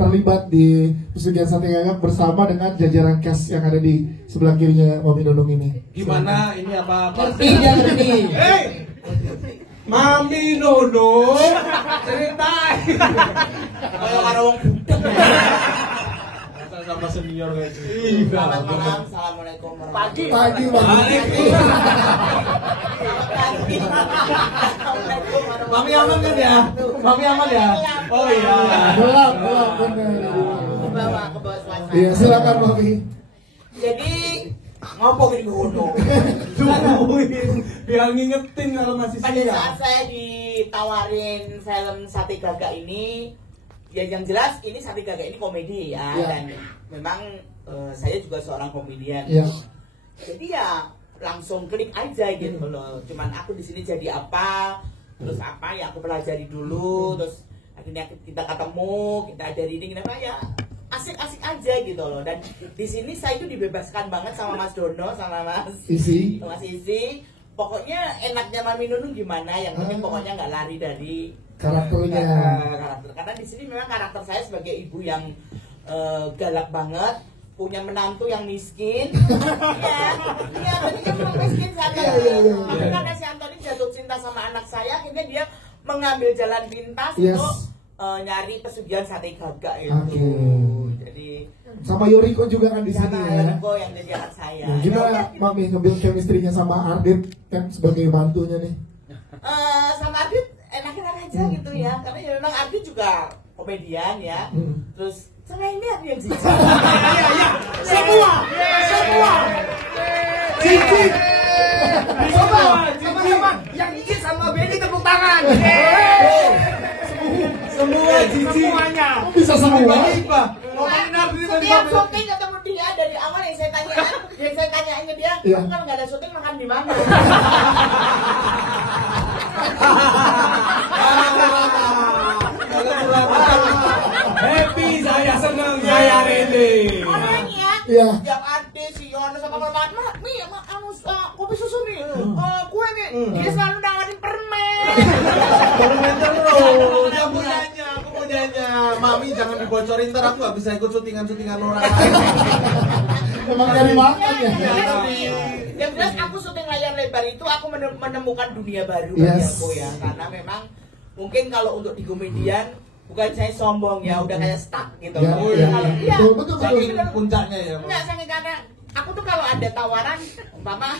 terlibat di pesugihan sate gagak bersama dengan jajaran cast yang ada di sebelah kirinya Mami Nunung ini. Gimana ini apa? Ngerti ya ngerti. Hei, Mami Nunung ceritain. Kayak karo wong budeng. Sama senior guys. Selamat malam, assalamualaikum warahmatullahi Pagi. Mami aman kan ya? Mami aman ya? Oh iya. Belum bener. Bawa ke bawah suasana. Iya, silakan Mami. Jadi ngopo gini ngono. Tungguin, biar ngingetin kalau masih Pada siang. saat saya ditawarin film Sate Gagak ini, ya yang jelas ini Sate Gagak ini komedi ya, Ya. dan memang saya juga seorang komedian. Iya. Jadi ya langsung klik aja gitu loh. Cuman aku di sini jadi apa, terus apa ya aku pelajari dulu, terus akhirnya kita ketemu, kita ajari ini kenapa ya asik-asik aja gitu loh. Dan di sini saya itu dibebaskan banget sama Mas Dono, sama Mas Isi. Pokoknya enaknya Mami Nunung gimana, yang penting pokoknya nggak lari dari Karakternya. karakter. Karena di sini memang karakter saya sebagai ibu yang galak banget, punya menantu yang miskin. Iya, berarti kan memang miskin si Antoni. Iya. Tapi karena si Antoni jatuh cinta sama anak saya, akhirnya dia mengambil jalan pintas Yes. untuk nyari pesugihan Sate Gagak itu. Oke. Jadi Sama Yoriko juga kan di sini sama ya. Riko yang jadi anak saya. Nah, gimana Mami ngambil chemistry-nya sama Ardit kan sebagai bantunya nih? Sama Ardit enak-enak aja gitu ya, karena ya memang Ardit juga komedian ya. Terus sama ini ada yang jijik. Semua. Cicik. Sama. Yang jijik sama Benny tepuk tangan. Semua cici. Semuanya. Kok bisa semua? Ngomongin Ardi tadi. Setiap syuting ketemu dia dari awal yang saya tanyain ke dia, Iya. kamu kalau nggak ada syuting makan di mana? Happy, saya senang, saya ready. Orang ya, Iya. tiap Ade, si Yono sama Permat, nih, kopi susu nih, kue nih, dia selalu nawarin permen. Permen terus. Aku punyanya. Mami jangan dibocorin, ntar aku gak bisa ikut syutingan orang lain. Emang dari makan ya? Yang jelas aku syuting layar lebar itu aku menemukan dunia baru Yes. bagiku ya, karena memang mungkin kalau untuk di komedian bukan saya sombong ya, udah kayak stuck gitu. Ya, loh. ya. Kalau iya, Betul. saking bener- Puncaknya ya. enggak saking karena aku tuh kalau ada tawaran umpama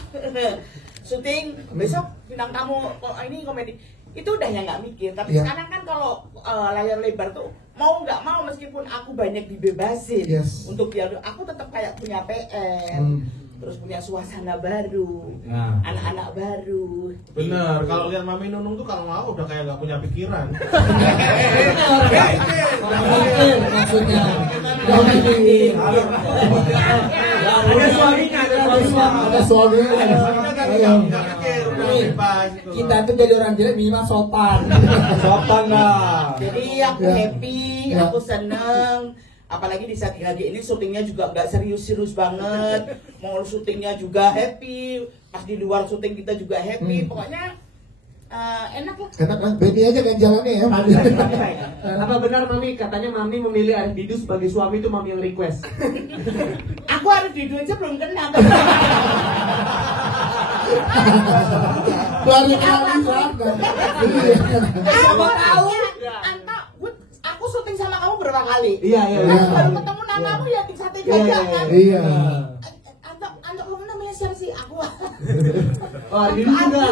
syuting besok bintang tamu ini komedi itu udah ya nggak mikir. Tapi Ya. sekarang kan kalau layar lebar tuh mau nggak mau meskipun aku banyak dibebasin Yes. untuk dialog, aku tetap kayak punya PR. Terus punya suasana baru, Nah. anak-anak baru. Bener, kalau lihat Mami Nunung tuh kalau mau udah kayak gak punya pikiran. Maksudnya. Ada suaminya, Ada suaminya. Ayo. Kita tuh jadi orang jelek minimal sopan. Sopan lah. Jadi aku Ya. happy, Ya. aku seneng. Apalagi di Sate Gagak ini syutingnya juga nggak serius-serius banget. Mau syutingnya juga happy, pas di luar syuting kita juga happy. Pokoknya enak lah. Enak kan? Benny aja kan jalannya ya. Apa benar Mami katanya Mami memilih Arif Didu sebagai suami itu Mami yang request? Aku harus di aja belum kenal. Baru kali sana. Aku tahu. Aku syuting sama kamu berapa kali? Iya. Aku baru ketemu namamu ya di Sate Gagak kan. Iya. Antok kamu namanya siapa sih? Aku. Oh, Arif Didu juga.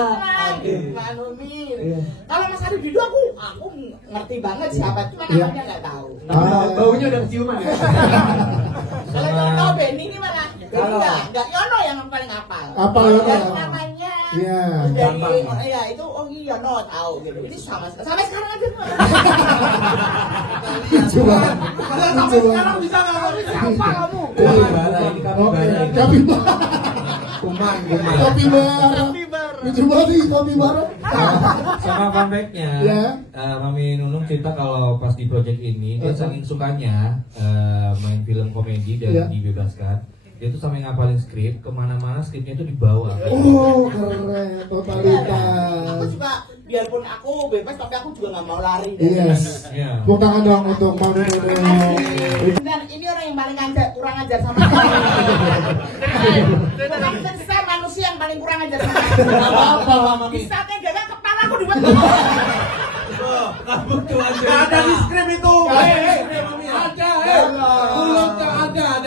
Pak Nuni. Kalau Mas Arif Didu aku ngerti banget siapa, cuma namanya nggak tahu. Baunya udah keciuman ya. Kalau Yono Benny gimana? Enggak Yono yang paling hafal. Apa Dari Yono? namanya. Iya. Dari ya itu Yono tahu gitu. Ini sampai sekarang aja tuh. Coba. Sampai sekarang bisa nggak kamu siapa kamu? Kapibara. Kuman. Kapibara. Lucu banget nih kapibara. Sama fun fact-nya, Ya. Mami Nunung cerita kalau pas di project ini dia saking sukanya main film komedi dan Ya. dibebaskan, dia tuh sampai ngapalin skrip, kemana-mana skripnya itu dibawa. Oh, keren. Totalitas. Aku juga biarpun aku bebas tapi aku juga nggak mau lari. Yes. Iya. Tepuk tangan dong untuk Mami Nunung. Dan ini orang yang paling kurang ajar sama aku. Bukan saya manusia yang paling kurang ajar sama aku. Apa Mami? Bisa kan jaga kepala aku dibuat. Kamu tuh aja. Ada di skrip itu. Ada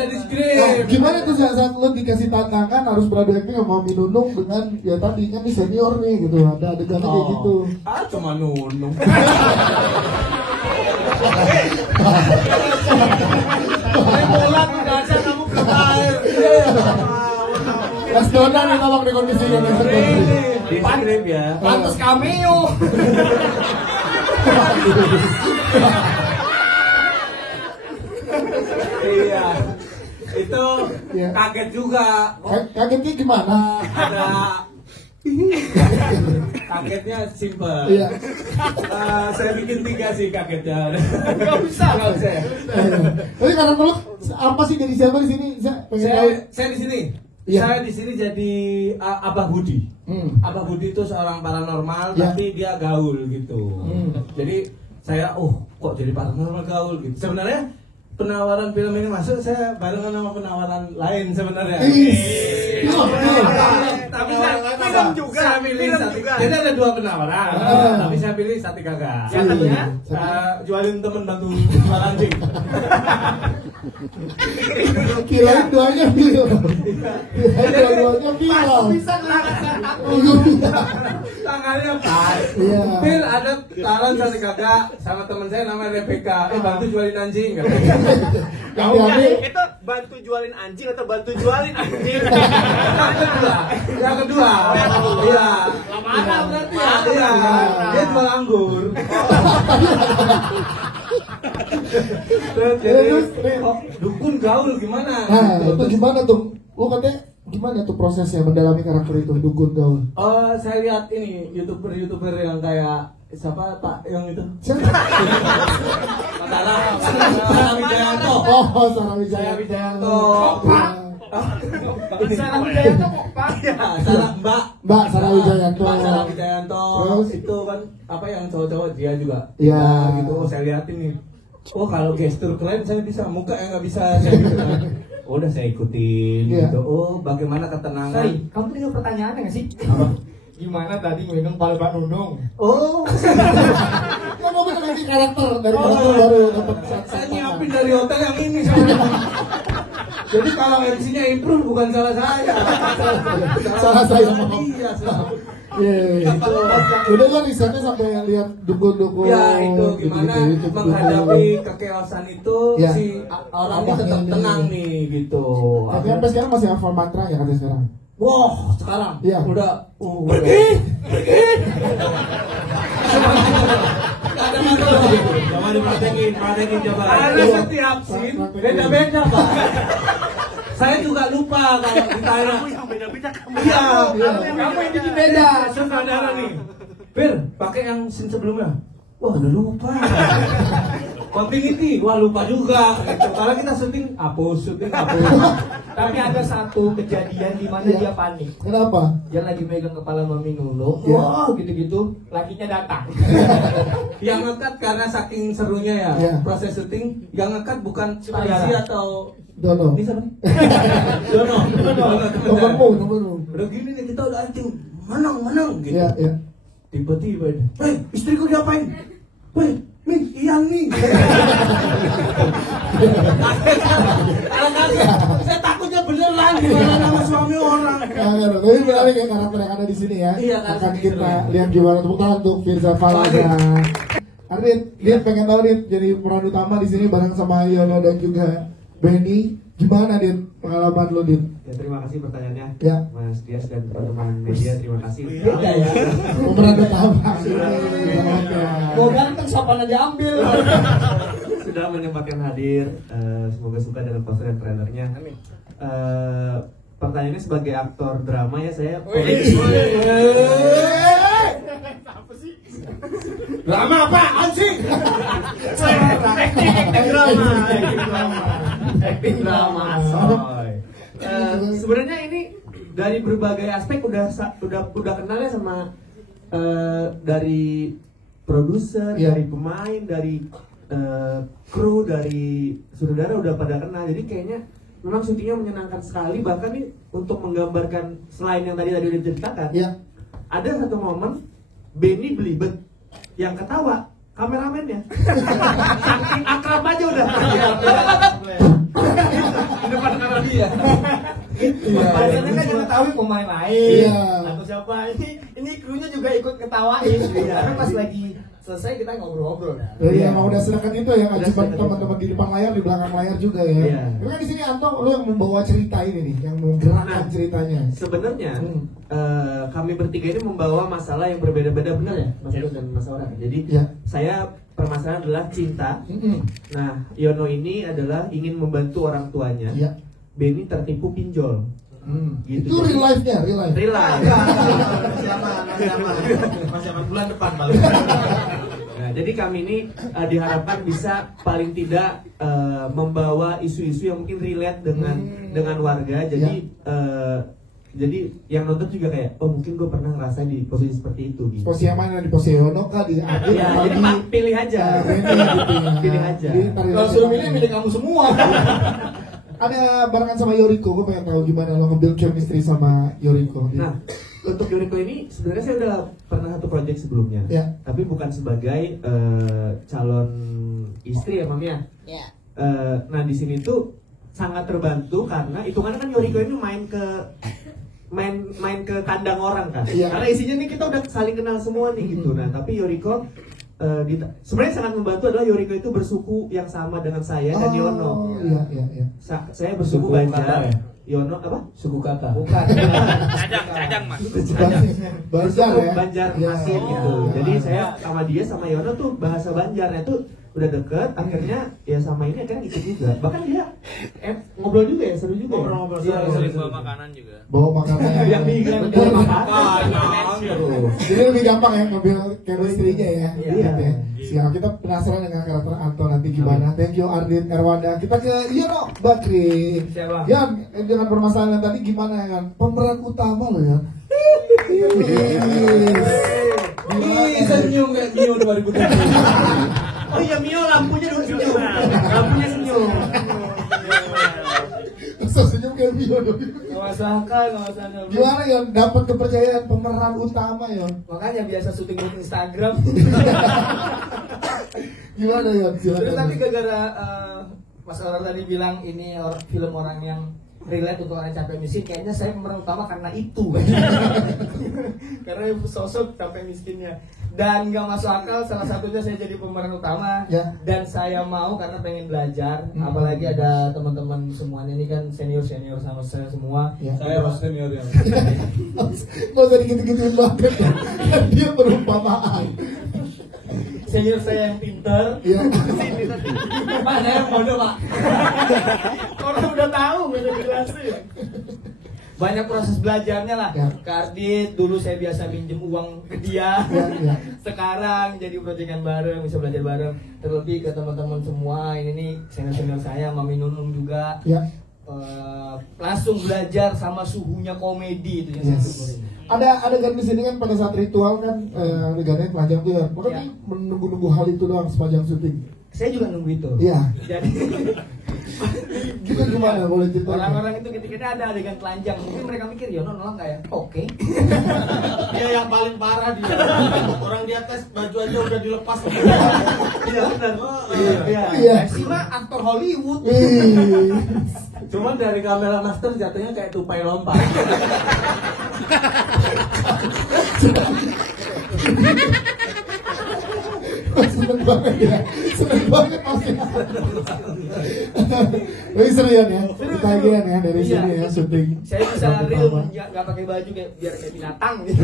di Nah, skrip. gimana tuh saat lo dikasih tantangan harus beradu acting sama Mami Nunung dengan ya tadi kan di senior nih gitu, ada adegan kayak gitu. Cuma Nunung. Bola tidak ada kamu ke air. Mas Donan nih tolong dikondisikan. Di skrip ya. Pantes cameo. Iya, itu Iya. kaget juga. Kagetnya gimana? Ada kagetnya simple. Iya. Saya bikin 3 sih kagetnya. Gak bisa. Nggak usah ya. Tapi karena lo apa sih jadi siapa di sini? Saya pengen tahu. Saya di sini. Iya. Saya di sini jadi Abah Budi. Abah Budi itu seorang paranormal, Iya. tapi dia gaul gitu. Jadi saya, kok jadi paranormal gaul gitu. Sebenarnya penawaran film ini masuk, saya barengan sama penawaran lain sebenarnya. Tapi Film juga, saya pilih film satu. juga. Jadi ada 2 penawaran, tapi saya pilih satu kagak. Yang satunya? Jualin temen bantu jual anjing. Kirain doanya film. Kirain doanya film. Bisa ngelakuin aku. Tangannya pas. Iya. Phil ada tawaran satu kakak sama teman saya namanya Rebecca. Bantu jualin anjing. Yang diambil Itu bantu jualin anjing atau bantu jualin anjing? Yang kedua. Iya. Lamaran berarti ya? Iya. Dia jual anggur. Jadi dukun gaul gimana? Nah, itu gimana tuh? Lu katanya gimana tuh prosesnya mendalami karakter itu dukun gaul? Oh, saya lihat ini youtuber yang kayak siapa Pak yang itu? Siapa? Sarah Wijayanto. Oh, Sarah Saya Wijaya. Wijayanto. Sarah Wijayanto kok Pak? Iya, Sarah Mbak. Mbak Sarah Wijayanto. Mbak Sarah Wijayanto. Terus? Itu kan apa yang cowok-cowok dia juga. Iya. Nah, gitu. Oh, saya liatin nih. Oh, kalau gestur keren saya bisa, muka yang nggak bisa saya gitu. Oh, udah saya ikutin Iya. gitu. Oh, bagaimana ketenangan? Kamu punya pertanyaan nggak sih? Apa? Gimana tadi minum pale Pak Nunung? Oh, Kan mau nanti karakter dari karakter baru dapat saya nyiapin dari hotel yang ini soalnya. Jadi kalau MC-nya improve bukan salah saya. Salah saya. Iya, salah. Iya. Udah kan risetnya sampai lihat dukun-dukun. Ya itu gimana gitu-gitu, menghadapi kekeosan itu Ya. si orangnya tetap Abahnya tenang ini. nih gitu. Tapi sampai sekarang masih hafal mantra ya katanya sekarang. Wah sekarang Iya. udah pergi. Ada masalah. Coba dipraktekin coba. Ada setiap scene beda-beda Pak. Saya juga lupa kalau ditanya. Yang beda-beda kamu. Iya, Kamu yang bikin beda. Sutradara nih. Bir, pakai yang scene sebelumnya. Wah, udah lupa. Continuity, wah lupa juga. Gitu. Kalau kita syuting hapus. Tapi ada satu kejadian di mana Iya. dia panik. Kenapa? Dia lagi megang kepala Mami Nunung. Iya. Wow, gitu-gitu. Lakinya datang. Yang ngekat karena saking serunya ya Iya. proses syuting. Yang ngekat bukan Paisi atau Dono. bisa nih? Dono. Nomormu. Udah gini nih kita udah anjing menang gitu. Iya, iya. Tiba-tiba ini, istriku diapain? Min, Iyang nih. Saya takutnya beneran gimana nama suami orang. Nah, tapi menarik ya karakter yang ada di sini ya. Iya, Akan karakter kita seru. lihat gimana tepuk tangan untuk Firza Falana. Ardit, dia pengen tahu Dit, jadi peran utama di sini bareng sama Yono dan juga Benny. Gimana Dit pengalaman lo Dit? Ya, terima kasih pertanyaannya, Ya. Mas Dias dan teman-teman media. Terima kasih. Beda ya. Peran utama. Oke. Mau ganteng sopan aja ambil. Sudah menyempatkan hadir. Semoga suka dengan poster dan trailernya. Amin. Pertanyaannya sebagai aktor drama ya saya. Drama apa? Anjing. Acting drama. Sebenarnya ini dari berbagai aspek udah kenal ya sama dari produser, Iya. dari pemain, dari kru, dari saudara udah pada kenal. Jadi kayaknya memang syutingnya menyenangkan sekali. Bahkan nih untuk menggambarkan selain yang tadi udah diceritakan, Ya. ada satu momen Benny belibet, yang ketawa kameramennya. Saking akrab aja udah. Di depan kamera dia. Biasanya kan yang ketahui pemain lain Iya. atau siapa, ini krunya juga ikut ketawain. Karena pas lagi selesai kita ngobrol-ngobrol ya. Iya, emang udah sedangkan itu ya, Udah cuma sedangkan teman-teman di depan layar, di belakang layar juga ya. Iya. Tapi kan di sini Anto, lu yang membawa cerita ini nih, yang menggerakkan Nah, ceritanya. Sebenarnya kami bertiga ini membawa masalah yang berbeda-beda, benar ya, Mas Edo dan Mas Aura. Jadi Iya. saya permasalahan adalah cinta. Nah, Yono ini adalah ingin membantu orang tuanya. Iya. Benny tertipu pinjol. Gitu. Itu real life-nya, real life. Real life. Masih aman bulan depan paling. Nah, jadi kami ini diharapkan bisa paling tidak membawa isu-isu yang mungkin relate dengan warga. Jadi yang nonton juga kayak, oh mungkin gue pernah ngerasain di posisi seperti itu gitu. Posisi yang mana, di posisi Yono kah, di Adit, Ya, atau jadi di pilih aja. Benny gitu ya. Pilih aja. Jadi, tarik Kalau lagi suruh mana. milih, milih kamu semua. Ada barengan sama Yoriko, gue pengen tahu gimana lo nge-build chemistry sama Yoriko. Nah, untuk Yoriko ini sebenarnya saya udah pernah satu project sebelumnya. Ya. Tapi bukan sebagai calon istri ya, Mam ya. Ya. Nah, di sini tuh sangat terbantu karena hitungannya kan Yoriko ini main ke kandang orang kan. Iya. Karena isinya nih kita udah saling kenal semua nih gitu. Nah, tapi Yoriko sebenarnya sangat membantu adalah Yoriko itu bersuku yang sama dengan saya dan Yono. Iya, iya, iya. Saya bersuku Suku Banjar. kata ya? Yono apa? Suku kata. Bukan. Cadang mas. Banjar ya. Banjar Iya. Masif gitu. Jadi saya sama dia sama Yono tuh bahasa Banjarnya tuh udah deket. Akhirnya ya sama ini akhirnya ikut juga. Bahkan dia ngobrol juga ya, seru juga. Ngobrol-ngobrol, Iya, Sering bawa makanan juga. Bawa makanan yang di Jadi lebih gampang ya ngambil chemistry-nya ya. Iya. Gitu ya. Siap, kita penasaran dengan karakter Anto nanti gimana. Thank you Ardit Erwanda. Kita ke Yono Bakri. Siapa? Yan, dengan permasalahan yang tadi gimana ya kan? Pemeran utama loh ya. Ih, senyum kayak Mio 2007. Oh iya, Mio lampunya dulu senyum. Lampunya senyum. Masa senyum kayak Mio dong. Nggak masalah, nggak masalah. Gimana ya dapat kepercayaan pemeran utama ya? Makanya biasa syuting di Instagram. Gimana ya? Terus tapi gara-gara Mas Aura tadi bilang ini film orang yang relate untuk orang capek miskin, kayaknya saya pemeran utama karena itu. Karena sosok capek miskinnya. Dan nggak masuk akal, salah satunya saya jadi pemeran utama. Ya. Dan saya mau karena pengen belajar. Apalagi ada teman-teman semuanya ini kan senior-senior sama saya semua. Ya. Saya mas senior yang. Nggak usah digitu-gituin banget ya. Kan dia perumpamaan. Senior saya yang pinter. Iya. Pak, saya yang bodoh, Pak. Orang udah tahu, nggak ada jelasin. Banyak proses belajarnya lah. Ya. Kardit, dulu saya biasa minjem uang ke dia. Ya. Sekarang jadi proyekan bareng, bisa belajar bareng. Terlebih ke teman-teman semua, ini nih senior-senior saya, Mami Nunung juga. Ya. Langsung belajar sama suhunya komedi itu yang saya syukurin. Ada adegan di sini kan pada saat ritual kan adegannya panjang tuh ya. Pokoknya Ya. menunggu hal itu doang sepanjang syuting. Saya juga nunggu itu. Iya. Jadi Kita gimana boleh cerita? orang-orang itu ketika ada adegan telanjang, mungkin mereka mikir Yono nolong nggak ya? Oke. Dia yang paling parah dia. Orang di atas baju aja udah dilepas. Iya benar. Iya. Messi mah aktor Hollywood. Cuman dari kamera master jatuhnya kayak tupai lompat. Seneng banget ya. Seneng banget pasti. Tapi serius ya. Ketagihan ya dari sini ya syuting. Saya bisa real nggak pakai baju kayak biar kayak binatang gitu.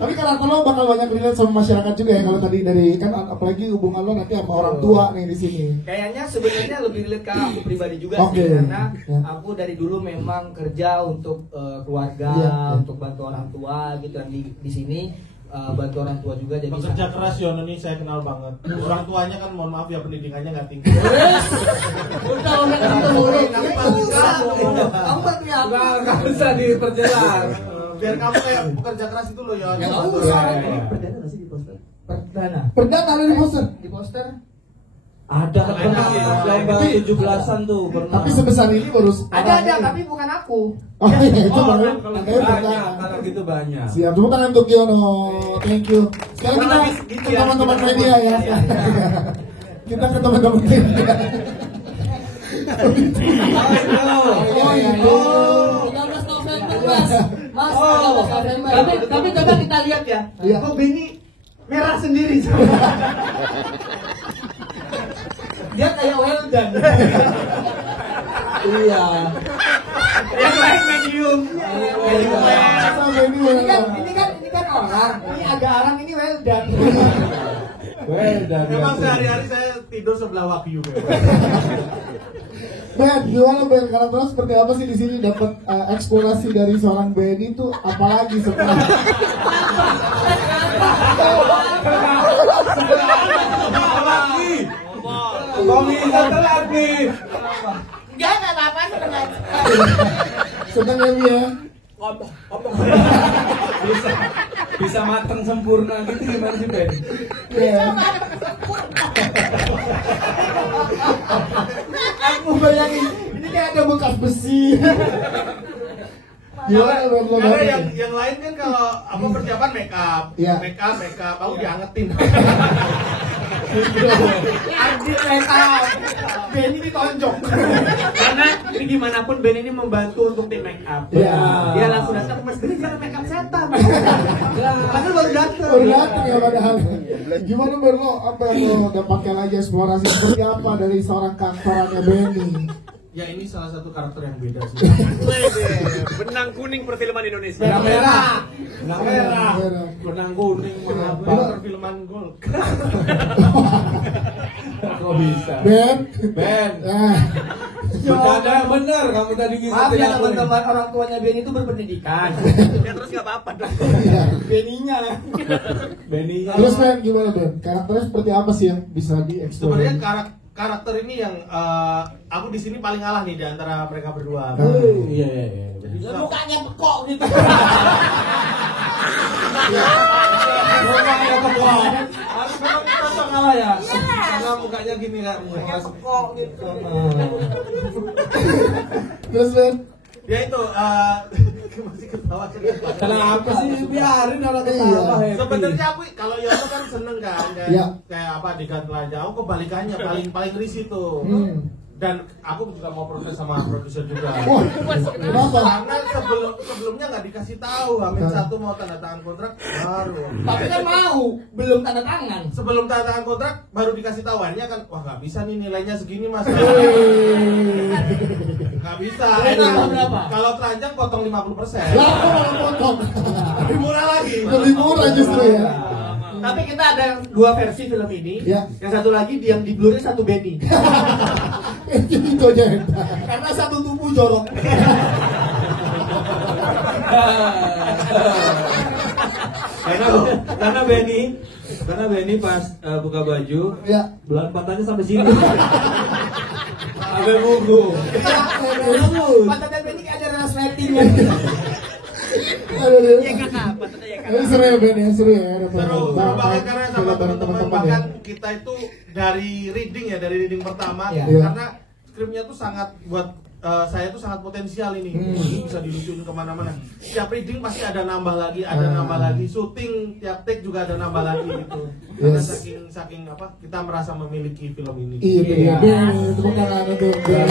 Tapi karakter lo bakal banyak relate sama masyarakat juga ya kalau tadi dari kan apalagi hubungan lo nanti sama orang tua nih di sini. Kayaknya sebenarnya lebih relate ke aku pribadi juga Oke. sih karena Ya. aku dari dulu memang kerja untuk keluarga, Iya, iya. untuk bantu orang tua gitu dan di sini bantu orang tua juga jadi Pekerja keras Yono nih saya kenal banget. Orang tuanya kan mohon maaf ya pendidikannya nggak tinggi. Kamu bantu ya aku. Nggak usah diperjelas. Biar kamu kayak pekerja keras itu loh ya. Ya nggak usah. Ini perdana nggak sih di poster? Perdana. Perdana ada di poster. Di poster. Ada pernah lomba 17-an tuh pernah. Tapi sebesar ini baru Ada, tapi bukan aku. Oh iya, itu baru. Kalau Makanya perdana. banyak, kalau gitu banyak. Siap, tepuk tangan untuk Yono. Thank you. Sekarang kita Gitu ke ya. teman-teman media ya. Kita ke teman-teman media. Oh itu. 13 November, Mas. Mas, 13 November. Tapi coba kita lihat ya. Iya. Kok Benny merah sendiri. Dia kayak well done. Iya. Yang lain medium. Ini kan orang. Ini agak arang, ini well done. Memang sehari-hari saya tidur sebelah Wagyu. Ben, gimana Ben? Karakternya seperti apa sih di sini? Dapat eksplorasi dari seorang Ben itu apalagi setelah Lagi. Komika telat nih. Enggak apa-apa sebenarnya. senang ya dia? Bisa mateng sempurna gitu gimana sih Ben? Iya. Aku bayangin, ini kayak ada bekas besi. Gimana Ben? Lo Karena dapat? yang lain kan kalau apa persiapan make up, Iya. aku diangetin. Anjir makeup. Benny ditonjok. Karena ini gimana pun Ben ini membantu untuk tim make up. Iya. Dia langsung datang, Mas Benny jangan make up setan. Padahal baru datang. Baru datang ya padahal. Gimana Ben lo? Apa yang lo dapatkan aja eksplorasi seperti apa dari seorang karakternya Benny? Ya ini salah satu karakter yang beda sih. Benang kuning perfilman Indonesia. Benang merah. Benang merah. Merah. Benang kuning apa? Perfilman gol. Kok bisa? Ben, Ben. nah, Bercanda yang bener kamu tadi gitu. Maaf ya teman-teman, orang tuanya Benny itu berpendidikan. Ya terus nggak apa-apa dong. iya. Benny-nya. Benny. Terus Ben gimana Ben? Karakternya seperti apa sih yang bisa dieksplor? Sebenarnya karakter ini yang aku di sini paling ngalah nih di antara mereka berdua. Iya iya iya. Mukanya bekok gitu. Harus memang kita ngalah ya. Karena mukanya gini kan, muka Bekok gitu. Terus Ben? ya itu masih ketawa kenapa? Kenapa sih biarin orang ketawa happy. Sebenarnya aku kalau Yono kan seneng kan Iya. kayak apa di Gantel aja. Aku kebalikannya paling risih tuh. Dan aku juga mau proses sama produser juga. Wah, kenapa? Karena sebelumnya nggak dikasih tahu, Amin satu mau tanda tangan kontrak baru. Tapi kan mau, belum tanda tangan. Sebelum tanda tangan kontrak baru dikasih tahu, akhirnya kan wah nggak bisa nih nilainya segini mas. Nggak bisa. Berapa? Kalau telanjang potong 50%. Lah, kok malah potong? Lebih murah lagi. Lebih murah justru ya. Tapi kita ada dua versi film ini. Ya. Yang satu lagi yang di Blu-ray satu Benny. Itu aja. Karena satu tubuh jorok. karena Benny pas buka baju Ya. bulan pantatnya sampai sini. Sampai buku. Pantatnya Benny kayak ada resleting ya. Aduh, Ya kakak, patutnya ya ini kakak. seru ya Ben ya, seru ya. Seru banget karena sama bareng teman-teman teman-teman ya. bahkan kita itu dari reading pertama Iya. karena skripnya tuh sangat buat saya tuh sangat potensial ini. Bisa dilucuin kemana-mana. Setiap reading pasti ada nambah lagi, nambah lagi. Syuting tiap take juga ada nambah lagi gitu. Karena Yes. saking apa kita merasa memiliki film ini. Iya, Ben. Tepuk tangan untuk Ben.